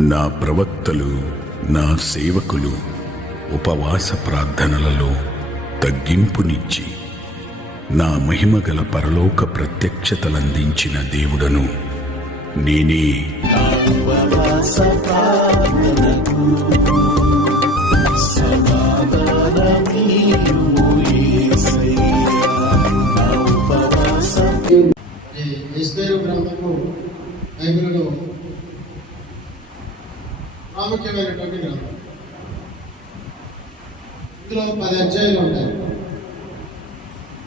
నా ప్రవక్తలు, నా సేవకులు ఉపవాస ప్రార్థనలలో తగ్గింపునిచ్చి నా మహిమగల పరలోక ప్రత్యక్షతలందించిన దేవుడను నేనే. ఎస్తేరు గ్రంథము బైబిల్లో ప్రాముఖ్యమైనటువంటి గ్రంథం. ఇందులో 10 అధ్యాయాలు ఉంటాయి,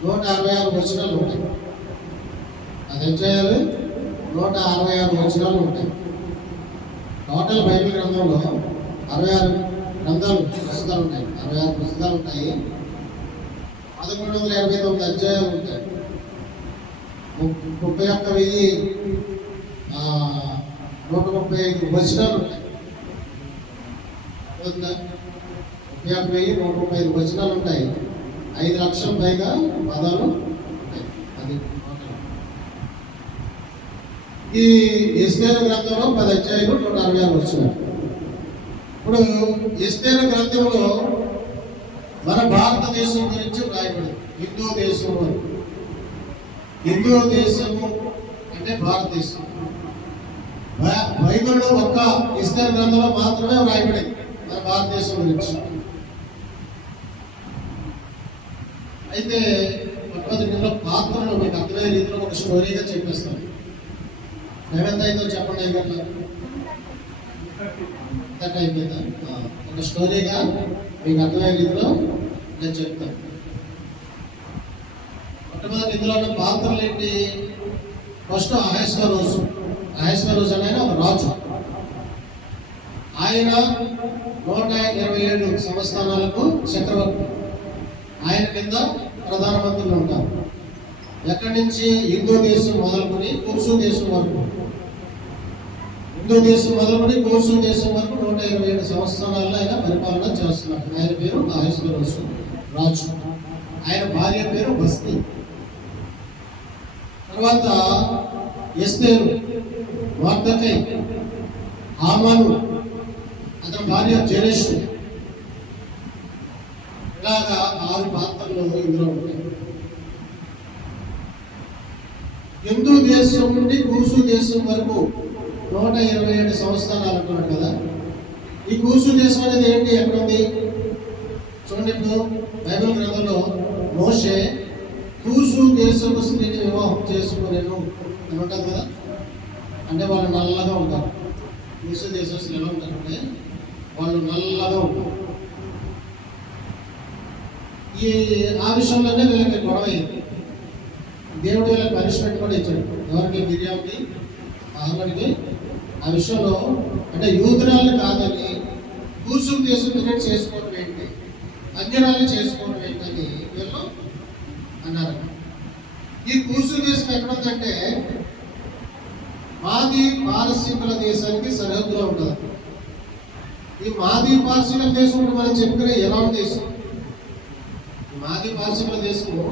166 వచనాలు ఉంటాయి. 10 అధ్యాయాలు, 166 వచనాలు ఉంటాయి. టోటల్ బైబిల్ గ్రంథంలో 66 పుస్తకాలు ఉంటాయి. 66 పుస్తకాలు ఉంటాయి. 1189 అధ్యాయాలు ఉంటాయి. 31,135 వచనాలు ఉంటాయి. 31,135 వచనాలు ఉంటాయి. 5 లక్షల పైగా పదాలు ఉంటాయి. అది ఈ ఎస్తేరు గ్రంథంలో 10 అధ్యాయాలు, 166 వచనాలు. ఇప్పుడు ఎస్తేరు గ్రంథంలో మన భారతదేశం గురించి రాయబడింది. హిందూ దేశం, హిందూ దేశము అంటే భారతదేశం. బైబిల్లో ఒక్క ఎస్తేరు గ్రంథంలో మాత్రమే రాయబడింది మన భారతదేశం గురించి. అయితే దీంట్లో పాత్రను మీకు అర్థమయ్యే రీతిలో ఒక స్టోరీగా చెప్పేస్తాను. ఎంత అయిందో చెప్పండి. అయిపోయిందా? ఒక స్టోరీగా మీకు అర్థమయ్యే రీతిలో నేను చెప్తాను. మొట్టమొదటి ఇందులో ఉన్న పాత్రలు ఏంటి? ఫస్ట్ అహేశ్వరోజు అనే ఒక రాజు. ఆయన 127 సంవత్సరాలకు చక్రవర్తి. ఆయన కింద ప్రధానమంత్రులు ఉంటారు. ఎక్కడి నుంచి? హిందూ దేశం మొదలుకొని కూర్సు దేశం వరకు. హిందూ దేశం మొదలుకొని కూర్సు దేశం వరకు 127 సంవత్సరాల్లో ఆయన పరిపాలన చేస్తున్నారు. ఆయన పేరు అహేశ్వరోజు రాజు. ఆయన భార్య పేరు బస్తీ. తర్వాత ఎస్తేరు, వార్దకై, హామాను, అతని భార్య జెరెషు. ఇలాగా 6 పాత్రలు ఇందులో ఉంటాయి. హిందూ దేశం నుండి కూసు దేశం వరకు 127 సంవత్సరాలు అనుకున్నాడు కదా. ఈ కూసు దేశం అనేది ఏంటి? ఎక్కడుంది చూడండి. ఇప్పుడు బైబిల్ గ్రంథంలో మోషే కూసు దేశపు స్త్రీని వివాహం చేసుకోలేను అని ఉంటుంది కదా. అంటే వాళ్ళు నల్లగా ఉంటారు. కూసు దేశస్తులు ఎలా ఉంటారంటే వాళ్ళు నల్లగా ఉంటారు. ఆ విషయంలోనే వీళ్ళకి గొడవ అయింది. దేవుడు వీళ్ళకి పనిష్మెంట్ కూడా ఇచ్చాడు. ఎవరికి? మిరియాముకి, అహరోనుకి. ఆ విషయంలో అంటే యూదురాల్ని కాదని కూసు దేశం చేసుకోవడం ఏంటి, అన్యరాల్ని చేసుకోవడం ఏంటని వీళ్ళు అన్నారు. ఈ కూసు దేశం ఎక్కడుందంటే మాది పారసీకుల దేశానికి సరిహద్దులో ఉంటుంది. ఈ మాది పారసీకుల దేశం మనం చెప్పుకునే ఎలాంటి దేశం? మాది పారసీకుల దేశము,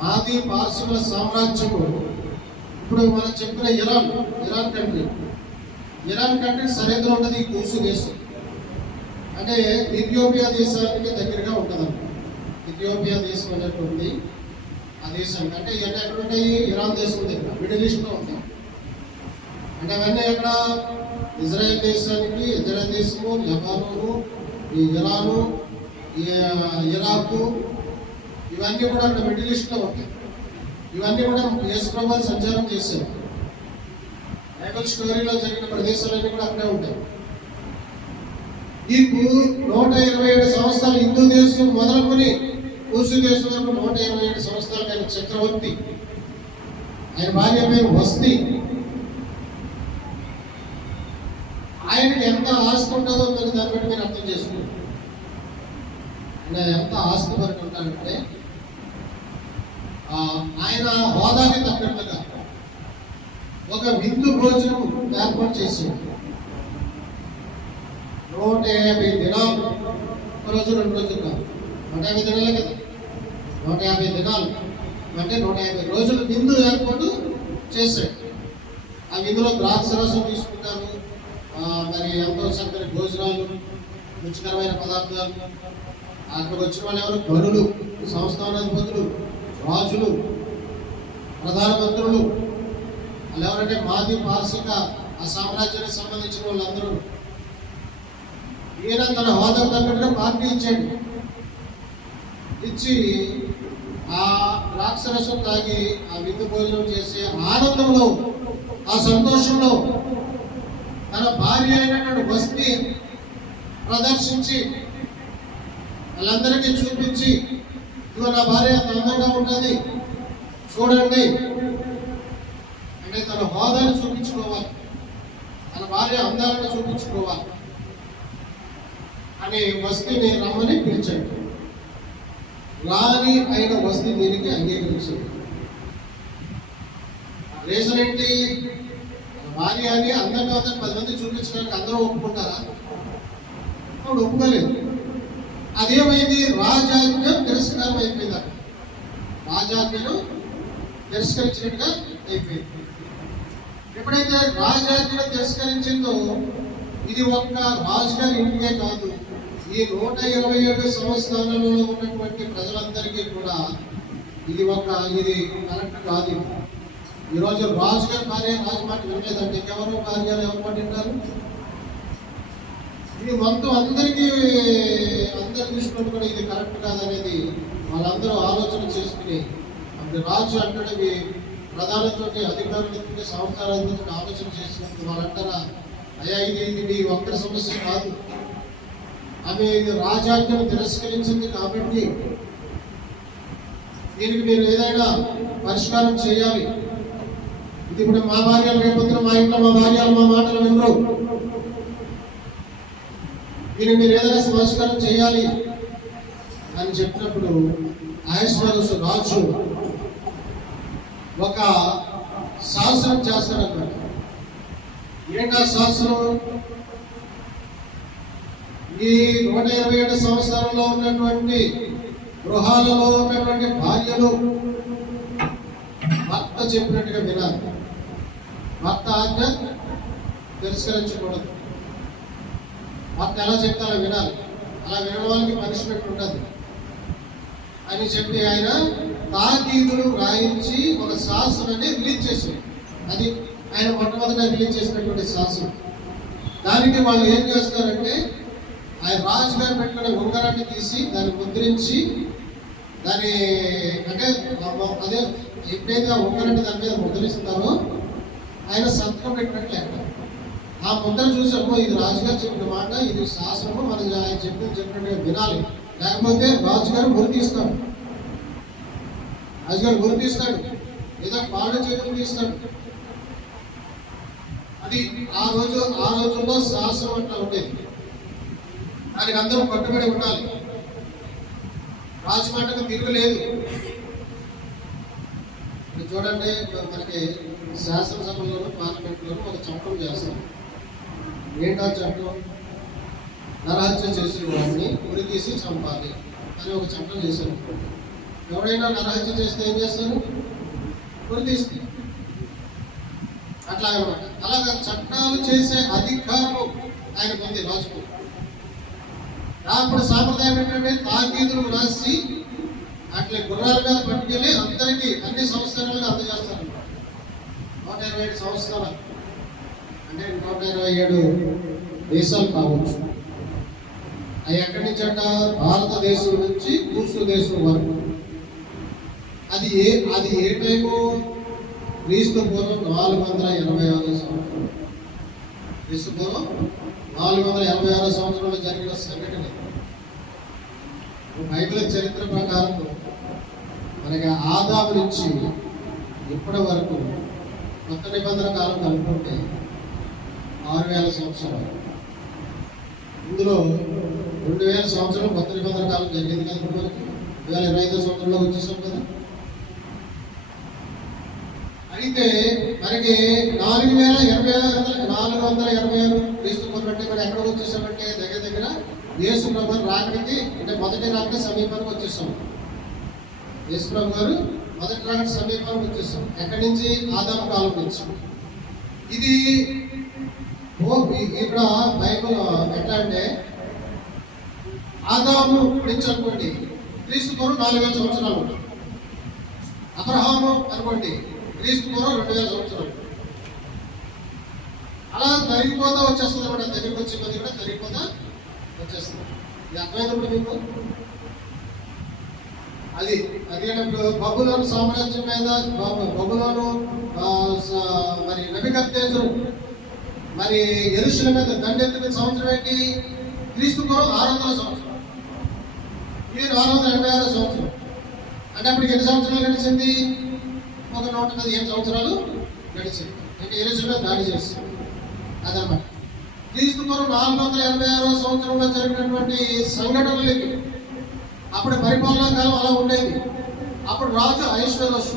మాది పారసీకుల సామ్రాజ్యము. ఇప్పుడు మనం చెప్పుకునే ఇరాన్ కంట్రీ సరిహద్దులో ఉంటుంది ఈ కూసు దేశం. అంటే ఇథియోపియా దేశానికి దగ్గరగా ఉంటుంది. ఇథియోపియా దేశం అనేటువంటి ఆ దేశం అంటే ఇవన్నీ ఎక్కడ ఉంటాయి? ఇరాన్ దేశం దగ్గర, మిడిల్ ఈస్ట్లో ఉంటాయి. అంటే అవన్నీ ఎక్కడ? ఇజ్రాయెల్ దేశానికి, ఇజ్రాయెల్ దేశము, లెబానోను, ఈ ఇరాను, ఇరాకు, ఇవన్నీ కూడా అక్కడ మిడిల్ ఈస్ట్లో ఉంటాయి. ఇవన్నీ కూడా యేసు ప్రభువు సంచారం చేశారు. బైబిల్ స్టోరీలో జరిగిన ప్రదేశాలన్నీ కూడా అక్కడే ఉంటాయి. ఈ 127 సంవత్సరాలు హిందూ దేశం మొదలుకొని కూసు దేశం వరకు 127 సంవత్సరాలు ఆయన చక్రవర్తి. ఆయన భార్య పేరు బస్తీ. ఆయనకి ఎంత ఆస్తి ఉంటుందో మీరు దాన్ని బట్టి మీరు అర్థం చేసుకుంటారు. ఆయన ఎంత ఆస్తి వరకు ఉంటాడంటే ఆయన హోదాకి తగ్గట్టుగా ఒక విందు భోజనం ఏర్పాటు చేశాడు. 150 దినాలు, ఒక రోజు 2 రోజులు కాదు, 150 దినాలే కదా. 150 దినాలు అంటే 150 రోజులు విందు ఏర్పాటు చేశాడు. ఆ విందులో ద్రాక్ష రసం తీసుకుంటారు, ఎంతో చక్కని భోజనాలు, రుచికరమైన పదార్థాలు. అక్కడికి వచ్చిన వాళ్ళు ఎవరు? గనులు, సంస్థానాధిపతులు, రాజులు, ప్రధానమంత్రులు. వాళ్ళు ఎవరంటే మాది పార్శిక ఆ సామ్రాజ్యానికి సంబంధించిన వాళ్ళందరూ. ఈయన తన హోదా తగ్గట్టుగా పార్టీ ఇచ్చాడు. ఇచ్చి ఆ ద్రాక్షరసం తాగి ఆ విందు భోజనం చేసే ఆనందంలో, ఆ సంతోషంలో తన భార్య అయినటువంటి వస్తి ప్రదర్శించి వాళ్ళందరికీ చూపించి, ఇదిగో నా భార్య ఎంత అందంగా ఉంటుంది చూడండి అంటే తన హోదాను చూపించుకోవాలి, తన భార్య అందాలను చూపించుకోవాలి అని వస్తిని రమ్మని పిలిచాడు. రాణి అయిన వస్తి దీనికి అంగీకరించింది. రీజన్ ఏంటి? భార్య అని అందంగా ఉందని 10 మంది చూపించడానికి అందరూ ఒప్పుకుంటారా? అప్పుడు ఒప్పుకోలేదు. అదేమైంది? రాజాజ్ఞ తిరస్కారం అయిపోయింది. రాజాజ్ఞను తిరస్కరించినట్టుగా అయిపోయింది. ఎప్పుడైతే రాజాజ్ఞను తిరస్కరించిందో, ఇది ఒక్క రాజుగారి ఇంటికే కాదు, ఈ 127 సంవత్సరాలలో ఉన్నటువంటి ప్రజలందరికీ కూడా ఇది కరెక్ట్ కాదు. ఈరోజు రాజుగారి భార్య రాజు మాట వినలేదంటే ఇంకెవరో భార్యలు ఎవరు మాట వింటారు? ఇది మొత్తం అందరి దృష్టిలో కూడా ఇది కరెక్ట్ కాదనేది వాళ్ళందరూ ఆలోచన చేసుకుని, అప్పుడు రాజు అంటే ప్రధానతోటి అధికారులతో సంవత్సరాలతో ఆలోచన చేసినప్పుడు వాళ్ళు అంటారా, అయ్యా ఇది మీ ఒక్కరి సమస్య కాదు, ఆమె ఇది రాజాజ్ఞను తిరస్కరించింది కాబట్టి దీనికి మీరు ఏదైనా పరిష్కారం చేయాలి. ఇది ఇప్పుడు మా భార్యలు రేపొద్దున మా ఇంట్లో మా భార్యలు మా మాటలు వినరు, దీనికి మీరు ఏదైనా పరిష్కారం చేయాలి అని చెప్పినప్పుడు అహష్వేరోషు రాజు ఒక శాసనం చేస్తాడన్నమాట. ఏంటా శాసనం? ఈ 127 సంవత్సరాల్లో ఉన్నటువంటి గృహాలలో ఉన్నటువంటి భార్యలు భర్త చెప్పినట్టుగా వినాలి, భర్త ఆజ్ఞ తిరస్కరించకూడదు. భర్త ఎలా చెప్తారో వినాలి, అలా వినడం వాళ్ళకి పనిష్మెంట్ ఉంటుంది అని చెప్పి ఆయన తాకీదులు రాయించి ఒక శాసనాన్ని రిలీజ్ చేశారు. అది ఆయన మొట్టమొదట రిలీజ్ చేసినటువంటి శాసనం. దానికి వాళ్ళు ఏం చేస్తారంటే, ఆయన రాజుగారు పెట్టుకునే ఉంగరాన్ని తీసి దాన్ని ముద్రించి, దాని అంటే అదే ఎప్పుడైతే ఆ ఉంగరాన్ని దాని మీద ముద్రిస్తారో ఆయన సంతకం పెట్టినట్లు లెక్క. ఆ ముద్ర చూసాము, ఇది రాజుగారు చెప్పిన మాట, ఇది శాసనము, మనం ఆయన చెప్పినట్టుగా వినాలి, లేకపోతే రాజుగారు గురి తీస్తాడు, రాజుగారు గురి తీస్తాడు, లేదా పాడ చేతులు తీస్తాడు. అది ఆ రోజుల్లో శాసనం అట్లా ఉండేది. దానికి అందరూ కట్టుబడి ఉండాలి, రాజు మాటకు తిరగలేదు. చూడండి, మనకి శాసనసభలోను పార్లమెంట్లోనూ ఒక చట్టం చేస్తాం. ఏంటా చట్టం? నరహత్య చేసిన వాడిని ఉరి తీసి చంపాలి అని ఒక చట్టం చేశారు. ఎవడైనా నరహత్య చేస్తే ఏం చేస్తారు? ఉరి తీస్తారు. అట్లా అనమాట. అలాగా చట్టాలు చేసే అధికారము ఆయనకు ఉంది, రాజుకు. అప్పుడు సాంప్రదాయం ఏంటంటే తాకీదులు రాసి అట్లా గుర్రాల మీద పట్టుకెళ్ళి అందరికీ అన్ని సంవత్సరాలుగా అందజేస్తారు. 127 సంవత్సరాలు అంటే 127 దేశాలు కావచ్చు. అవి ఎక్కడి నుంచి అంట? భారతదేశం నుంచి కూర్సు దేశం వరకు. అది ఏ టైము? క్రీస్తు పూర్వం 486 సంవత్సరం. క్రీస్తు పూర్వం 486 సంవత్సరంలో జరిగిన సంఘటన. బైబిల్ చరిత్ర ప్రకారం మనకి ఆదాము నుంచి ఇప్పటి వరకు కొత్త నిబంధన కాలం కలుపుకుంటే 6000 సంవత్సరాలు. ఇందులో 2000 సంవత్సరాలు కొత్త నిబంధన కాలం జరిగింది కదా. మనకి 2025 సంవత్సరంలో వచ్చేసాం కదా. అయితే మనకి 486 క్రీస్తు పూర్వం అంటే మనం ఎక్కడికి వచ్చేసామంటే దగ్గర యేసు ప్రభు రాకడికి, అంటే మొదటి రాకడి సమీపానికి వచ్చేసాం. యేసు ప్రభు గారు మొదటి రాకడి సమీపానికి వచ్చేసాం. ఎక్కడి నుంచి? ఆదాము కాలం నుంచి. ఇది ఇక్కడ బైబిల్ ఎట్లా అంటే ఆదాము నుంచి అనుకోండి క్రీస్తు పూర్వం 4000 సంవత్సరాలు, అబ్రహాము అనుకోండి క్రీస్తు పూర్వం 2000 సంవత్సరాలు. అలా తరిగిపోతా వచ్చేస్తుంది అన్నమాట. దగ్గరికి వచ్చి కొద్ది కూడా తరిగిపోతా వచ్చేస్తుంది. ఇది అర్థమైనప్పుడు మీకు అది అదేనప్పుడు బబులోను సామ్రాజ్యం మీద బబులోను మరి నెబుకద్నెజరు మరి యెరూషలేము మీద దండెత్తిన సంవత్సరం ఏంటి? క్రీస్తు పూర్వం 600 సంవత్సరం. ఇది 486 సంవత్సరం. అంటే అప్పటికి ఎన్ని సంవత్సరాలు గడిచింది? ఒక 115 సంవత్సరాలు గడిచింది. అంటే యెరూషలేము దాడి చేస్తుంది అదన్నమాట. క్రీస్తు పూర్వం 486 సంవత్సరంలో జరిగినటువంటి సంఘటనలకి అప్పుడు పరిపాలనా కాలం అలా ఉండేది. అప్పుడు రాజు ఐశ్వర్యసు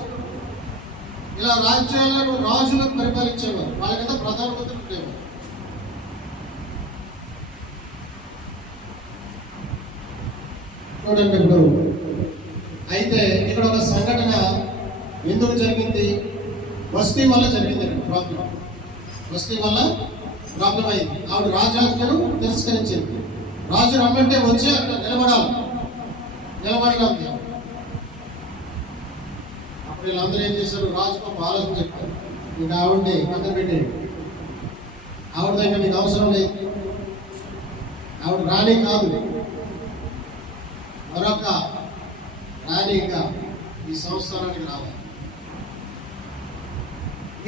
ఇలా రాజ్యాలను రాజులకు పరిపాలించేవారు. వాళ్ళ కింద ప్రధానమంత్రులు ఉండేవారు. చూడండి ఇప్పుడు అయితే ఇక్కడ ఒక సంఘటన ఎందుకు జరిగింది? వస్తీ వల్ల జరిగింది. ప్రాబ్లం వస్తీ వల్ల ప్రాబ్లం అయింది. ఆవిడ రాజాజ్ఞను తిరస్కరించింది. రాజు రమ్మంటే వచ్చి అక్కడ నిలబడడం. అప్పుడు వీళ్ళందరూ ఏం చేశారు? రాజుకు ఒక ఆలోచన చెప్పారు. మీకు ఆవిడని పక్కన పెట్టేయండి, ఆవిడ దగ్గర మీకు అవసరం లేదు, ఆవిడ రాణి కాదు, మరొక రాణిగా ఈ సంవత్సరానికి రావాలి.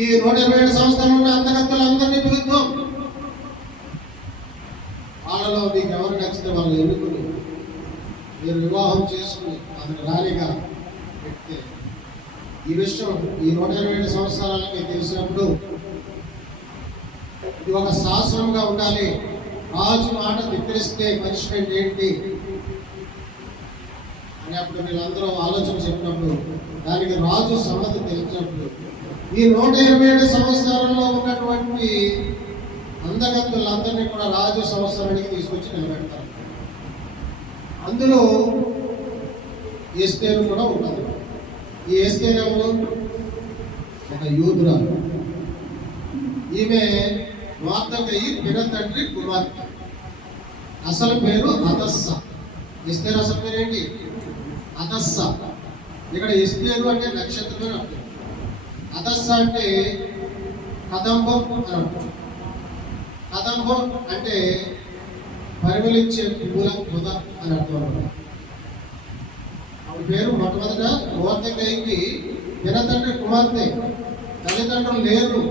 ఈ 127 సంవత్సరాలు ఉన్న అంతకత్తలు అందరినీ పిలుద్దాం. వాళ్ళలో మీకు ఎవరు నచ్చితే వాళ్ళు ఎన్నుకుని మీరు వివాహం చేసుకుని ఆమెను రాణిగా పెడితే ఈ విషయం ఈ 127 సంవత్సరాలకు మీకు తెలిసినప్పుడు ఇది ఒక శాస్త్రంగా ఉండాలి. రాజు మాట ధిక్కరిస్తే పనిష్మెంట్ ఏంటి అని అప్పుడు వీళ్ళందరూ ఆలోచన చెప్పినప్పుడు దానికి రాజు సమ్మతి తెలిసినప్పుడు ఈ 127 సంవత్సరాల్లో ఉన్నటువంటి అందగత్తులందరినీ కూడా రాజు సంవత్సరానికి తీసుకొచ్చి నిలబెడతారు. అందులో ఎస్తేరు కూడా ఉన్నది. ఈ ఎస్తేరు ఎవరు? ఒక యూదురాలు. ఈమె మార్దకయి పినతండ్రి కుమార్తె. అసలు పేరు అతస్స. ఎస్తేరు అసలు పేరు ఏంటి? అతస్స. ఇక్కడ ఎస్తేరు అంటే నక్షత్రమే అర్థం. అతస్స అంటే కదంబం అని అర్థం. కదంబం అంటే పరిమళించే పువ్వుల పొద అని అర్థం. ఆవిడ పేరు మొట్టమొదట మోర్దెకైకి పినతండ్రి కుమార్తె. తల్లిదండ్రులు లేరు,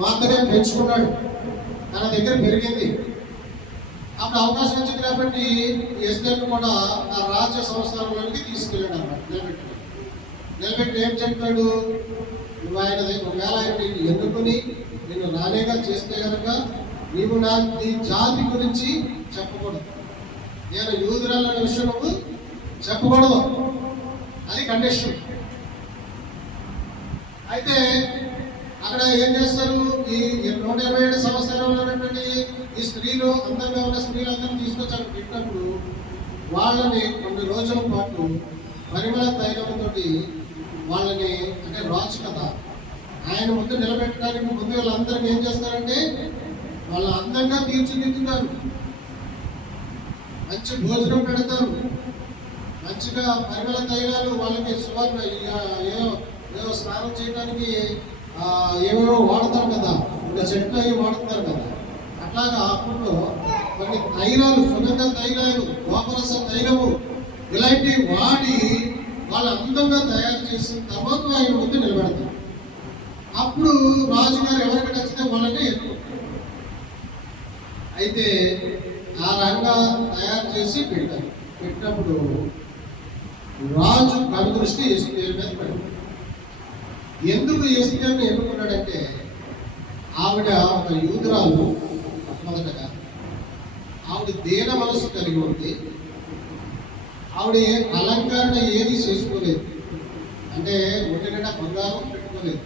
మాత్రమే పెంచుకున్నాడు, తన దగ్గర పెరిగింది. అప్పుడు అవకాశం వచ్చింది కాబట్టి ఎస్తేరును కూడా ఆ రాజ్య సంస్థలోనికి తీసుకెళ్ళాడు అన్నమాట. నిలబెట్టి ఏం చెప్పాడు? నువ్వు ఆయన ఒకవేళ ఆయన నిన్ను ఎన్నుకుని నిన్ను రాణిగా చేస్తే కనుక నీవు నీ జాతి గురించి చెప్పకూడదు, నేను యూదురాలనే విషయం నువ్వు చెప్పకూడదు. అది కండిషన్. అయితే అక్కడ ఏం చేస్తారు? ఈ 127 సంవత్సరాల్లో ఉన్నటువంటి ఈ స్త్రీలు అందంగా ఉన్న స్త్రీలందరినీ తీసుకొచ్చి అక్కడ పెట్టినప్పుడు వాళ్ళని కొన్ని రోజుల పాటు పరిమళ తైలంతో వాళ్ళని, అంటే రాజు కదా ఆయన ముందు నిలబెట్టడానికి ముందు వీళ్ళందరికీ ఏం చేస్తారంటే వాళ్ళు అందంగా తీర్చిదిద్దుతారు, మంచి భోజనం పెడతారు, మంచిగా పరిమళ తైలాలు వాళ్ళకి సువర్ణ ఏవో స్నానం చేయడానికి ఏవేవో వాడతారు కదా, ఇంకా చెట్లు అవి వాడుతున్నారు కదా. అట్లాగా అప్పుడు కొన్ని తైలాలు, సుగంధ తైలాలు, గోపరస తైలము ఇలాంటివి వాడి వాళ్ళు అందంగా తయారు చేసిన తర్వాత ఆయన ముందు నిలబెడతారు. అప్పుడు రాజుగారు ఎవరికి నచ్చితే వాళ్ళని ఎన్నుకుంటారు. అయితే ఆ రంగా తయారు చేసి పెట్టినప్పుడు రాజు కనుదృష్టి ఎస్తేరు మీద పడింది. ఎందుకు ఎస్తేరుని ఎన్నుకున్నాడంటే ఆవిడ ఒక యూదురాలు. మొదటగా ఆవిడ దీన మనసు కలిగి ఉంది. ఆవిడ అలంకరణ ఏది చేసుకోలేదు, అంటే ఒంటిగడ్డ బంగారం పెట్టుకోలేదు,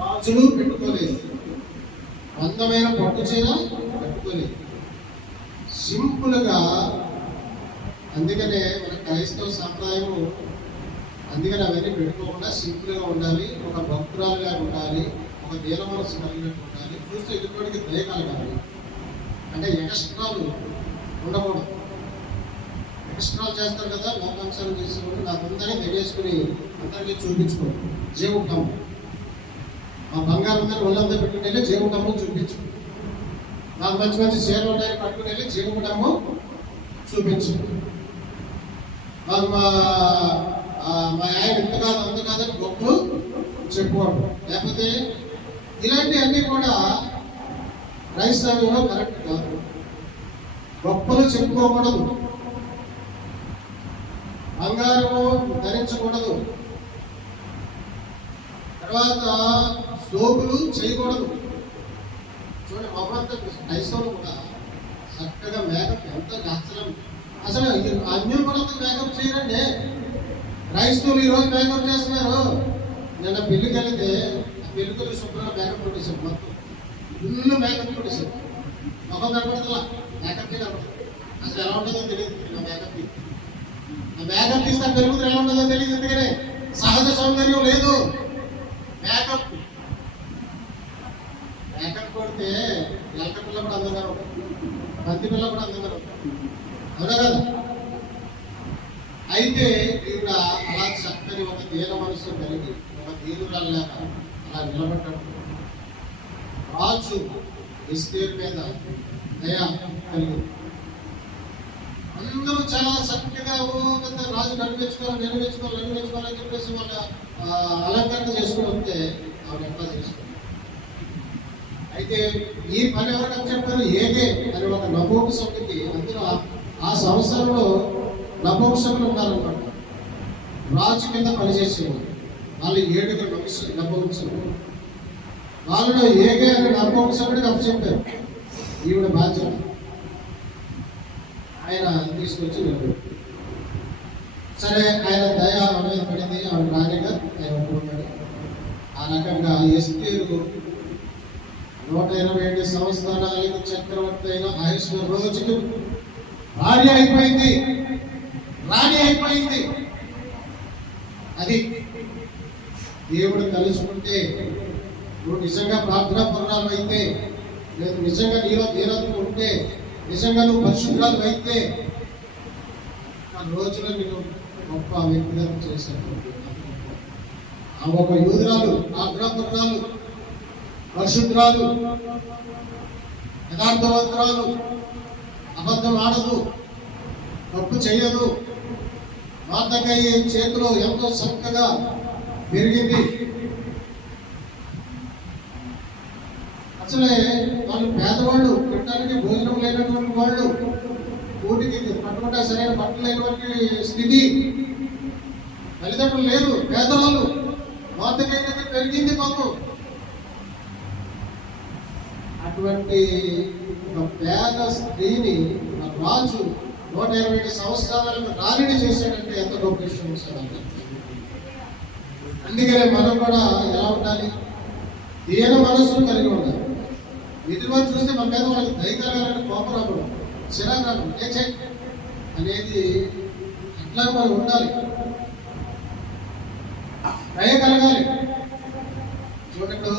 రాజులు పెట్టుకోలేదు, అందమైన పట్టు చీర కట్టుకోలేదు, సింపుల్గా. అందుకనే మన క్రైస్తవ సంప్రదాయము అందుకని అవన్నీ పెట్టుకోకుండా సింపుల్గా ఉండాలి, ఒక భక్తురాలుగా ఉండాలి, ఒక దీన మనసు కలిగినట్టు ఉండాలి, చూస్తే ఎదుటివాడికి దయ కలగాలి. అంటే ఎక్స్ట్రాలు ఉండకూడదు. ఎక్స్ట్రాలు చేస్తారు కదా, లోకాంశాలు చేసేవాడు నాకు ఉందని తెలియసుకుని అందరికీ చూపించుకోండి. జీవుటం ఆ బంగారం ఉందని ఒళ్ళంతా పెట్టుకుని వెళ్ళి జీవుటము చూపించు. నాకు మంచి మంచి చీరలు ఉన్నాయని పట్టుకుని వెళ్ళి జీవుటము చూపించు. నాకు మా ఆయన ఇంత కాదు అంత కాదని గొప్పలు చెప్పుకోవడం. లేకపోతే ఇలాంటివన్నీ కూడా క్రైస్తవ్యంలో కరెక్ట్ కాదు. గొప్పలు చెప్పుకోకూడదు, బంగారము ధరించకూడదు, తర్వాత సోపులు చేయకూడదు. చూడండి, మొహంతా క్రైస్తవులు కూడా చక్కగా మేకప్ ఎంత నచ్చడం. అసలు అన్యులు కూడా మేకప్ చేయరండి. క్రైస్తవులు ఈరోజు మేకప్ చేస్తున్నారు. నిన్న పెళ్లికి వెళితే ఆ పెళ్లికి శుభ్రంగా మేకప్ కొట్టేశారు. మొత్తం ఫుల్ మేకప్ కొట్టేశారు. మొహం కనపడుతుందా? మేకప్ కనపడుతుంది. అసలు ఎలా ఉంటుందో తెలియదు. ఆ మేకప్ తీస్తే పెరుగుతుంది ఎలా ఉంటుందో తెలియదు. ఎందుకనే సహజ సౌందర్యం లేదు. మేకప్ కొడితే ఎలక పిల్ల కూడా అందంగా ఉంటుంది, బంతి పిల్ల కూడా అందంగా ఉంటుంది, అవునా కదా? అయితే ఈవిడ అలా చక్కని ఒక దీన మనసు కలిగి ఒక దీనురాల్లాక అలా నిలబడ్డాడు. రాజు ఎస్తేరు మీద దయ కలిగి అందరూ చాలా చక్కగా పెద్ద రాజు నడిపించుకోవాలి అని చెప్పేసి వాళ్ళ అలంకరణ చేసుకుని వస్తే ఆవిడ ఎట్లా చేసుకున్నారు. అయితే ఈ పని ఎవరికి చెప్పారు? ఏగే అని ఒక నపుంసకుడికి, అందులో ఆ సంవత్సరంలో నపుంసకులు ఉన్నారన్నమాట. రాజు కింద పనిచేసేవారు వాళ్ళు 7 నపుంసకులు. వాళ్ళలో ఏగే అని నపుంసకుడికి అప్పచెప్పారు ఈవిడ బాధ్యత. ఆయన తీసుకొచ్చి నిలబెట్టారు. సరే, ఆయన దయ అనేది పడింది. ఆవిడ రాణిగా ఆయన ఒప్పుకున్నాడు. ఆ రకంగా ఎస్తేరు 127 సంవత్సరాలకు చక్రవర్తి అయిన అహష్వేరోషు రోజుకి రాణి అయిపోయింది. అది దేవుడు తలుచుకుంటే, నువ్వు నిజంగా ప్రార్థనా పరురాలు అయితే, లేదు నిజంగా నీలో దీనత్వం ఉంటే, నిజంగా నువ్వు పరిశుద్ధాలు అయితే, ఆ రోజులో నేను గొప్ప వ్యక్తిగా చేశాను. ఆ ఒక యూదురాలు, ప్రార్థనాపరురాలు, పరిశుద్ధాలు, యథార్థవంతురాలు, అబద్ధం ఆడదు, తప్పు చేయదు, మార్దకై చేతిలో ఎంతో చక్కగా పెరిగింది. అసలే వాళ్ళు పేదవాళ్ళు, తినడానికి భోజనం లేనటువంటి వాళ్ళు, ఊటికి పట్టుకుంటా సరైన బట్టలు లేనటువంటి స్థితి, తల్లిదండ్రులు లేరు, పేదవాళ్ళు. మార్దకై దగ్గర పెరిగింది పాపం. అటువంటి ఒక పేద స్త్రీని ఆ రాజు 127 సంవత్సరాలకు రాణిని చేశాడంటే ఎంత గొప్ప విషయం సార్. అందుకనే మనం కూడా ఎలా ఉండాలి? దీన మనస్సు కలిగి ఉండాలి. ఎదుటివారు చూస్తే మన మీద వాళ్ళకి దయ కలగాలని, కోపం రాకూడదు, చిరాకు రాకూడదు, ఏ చెక్ అనేది అట్లా మనం ఉండాలి. దయ కలగాలి. చూడండి,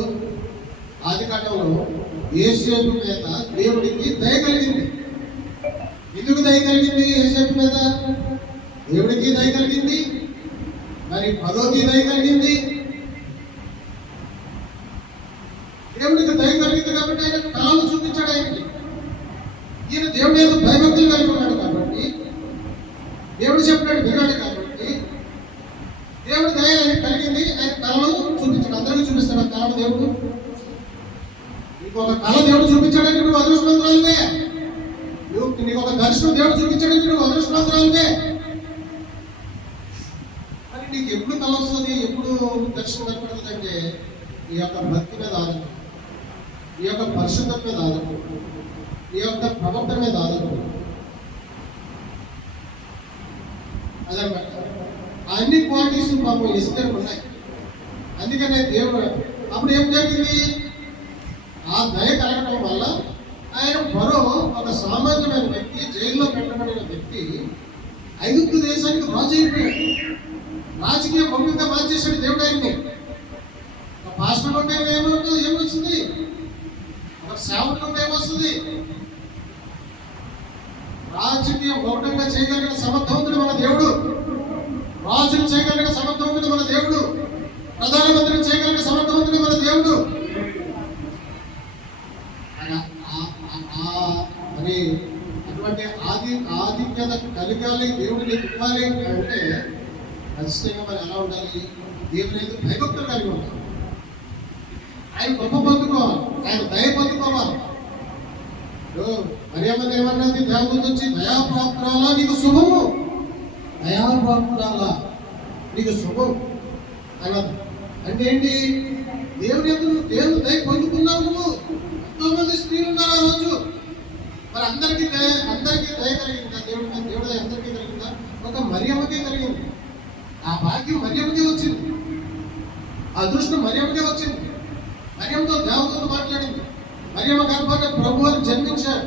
ఆదికాండంలో యోసేపు మీద దేవుడికి దయ కలిగింది. ఎందుకు దయ కలిగింది? యోసేపు మీద దేవుడికి దయ కలిగింది, మరి ఫరోకి దయ కలిగింది. దేవుడికి దయ కలిగింది కాబట్టి ఆయన కళలు చూపించాడు. ఆయనకి ఈయన దేవుడు ఏదో భయభక్తులు కలిగి ఉన్నాడు కాబట్టి, దేవుడు చెప్పినాడు విన్నాడు కాబట్టి దేవుడు దయ ఆయనకి కలిగింది. ఆయన కళలు చూపించాడు. అందరికీ చూపిస్తాడు ఆ కళను దేవుడు. ఇంకొక కళ దేవుడు చూపించాడంటే నువ్వు అదృష్టవంతురాలువే. నీకు ఒక దర్శనం దేవుడు చూపించాడంటే నువ్వు అదృష్టవంతురాలువే. మరి నీకు ఎప్పుడు కళ వస్తుంది, ఎప్పుడు దర్శనం ఏర్పడుతుంది అంటే నీ యొక్క భక్తి మీద ఆధారపడి, నీ యొక్క పరిశుద్ధత మీద ఆధారపడి, నీ యొక్క ప్రవర్తన మీద ఆధారపడి. అదనమాట. అన్ని క్వాలిటీస్ పాపం ఎస్తేరు ఉన్నాయి. అందుకనే దేవుడు అప్పుడు ఏం జరిగింది? ఆ దయ కలగడం వల్ల ఆయన మరో ఒక సామాన్యమైన వ్యక్తి, జైల్లో పెట్టబడిన వ్యక్తి, ఐగుప్తు దేశానికి రాజు అయిపోయాడు. రాజకీయ భౌతికంగా మార్చేశాడు దేవుడు ఆయన్ని. పాస్టర్ ఉంటే ఏమవుతుంది? సేవకులకు ఏమొస్తుంది? రాజకీయం గౌరవంగా చేయగలిగిన సమర్థవంతుడు మన దేవుడు, రాజులు చేయగలిగిన సమర్థవంతుడు మన దేవుడు, ప్రధానమంత్రిని చేయగలిగిన సమర్థవంతుడు మన దేవుడు. మరి అటువంటి ఆధిక్యత కలగాలి, దేవుడిని ఇవ్వాలి అంటే ఖచ్చితంగా మరి ఎలా ఉండాలి? దేవుని అయితే భయభక్తులు కలిగి ఉండాలి, ఆయన గొప్ప పొందుకోవాలి, ఆయన దయ పొందుకోవాలి. మరియమ్మ ఏమన్నది? దేవుడు వచ్చి దయాప్రాప్తురాలా నీకు శుభము, దయాప్రాప్తురాలా నీకు శుభం అన్నది. అంటే ఏంటి? దేవుని దేవుడు దయ పొందుకున్నావు నువ్వు. ఎంతో మంది స్త్రీలు ఉన్నారు ఆ రోజు, మరి అందరికీ దయ కలిగిందా? దేవుడు దయ అందరికీ కలిగిందా? ఒక మరియమ్మకే కలిగింది. ఆ భాగ్యం మరియమ్మకే వచ్చింది, ఆ అదృష్టం మరియమ్మకే వచ్చింది. మరియమ్మతో దేవతతో మాట్లాడింది, మరియమ్మ గర్భాన్ని ప్రభు అని జన్మించాడు.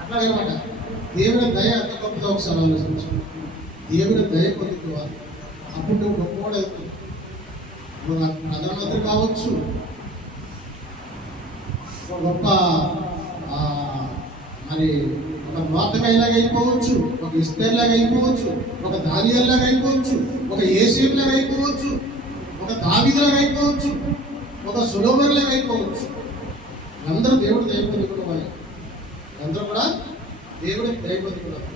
అట్లాగనమాట. దేవుని దయ ఎంత గొప్పదో ఒకసారి ఆలోచించు. దేవుని దయ పొందుకోవాలి, అప్పుడు నువ్వు గొప్పవాడు అవుతుంది. నువ్వు ప్రధానమంత్రి కావచ్చు, ఒక గొప్ప మరి ఒక నోతకాయలాగా అయిపోవచ్చు, ఒక ఇస్తేలాగా అయిపోవచ్చు, ఒక దానియల్లాగా అయిపోవచ్చు, ఒక ఏసీలాగా అయిపోవచ్చు, ఒక దావీదులాగా అయిపోవచ్చు, ఒక సొలొమోనులాగా అయిపోవచ్చు. అందరూ దేవుడు దయ పొందుకునే వాళ్ళు, అందరూ కూడా దేవుడికి దయ పొందుకున్నారు.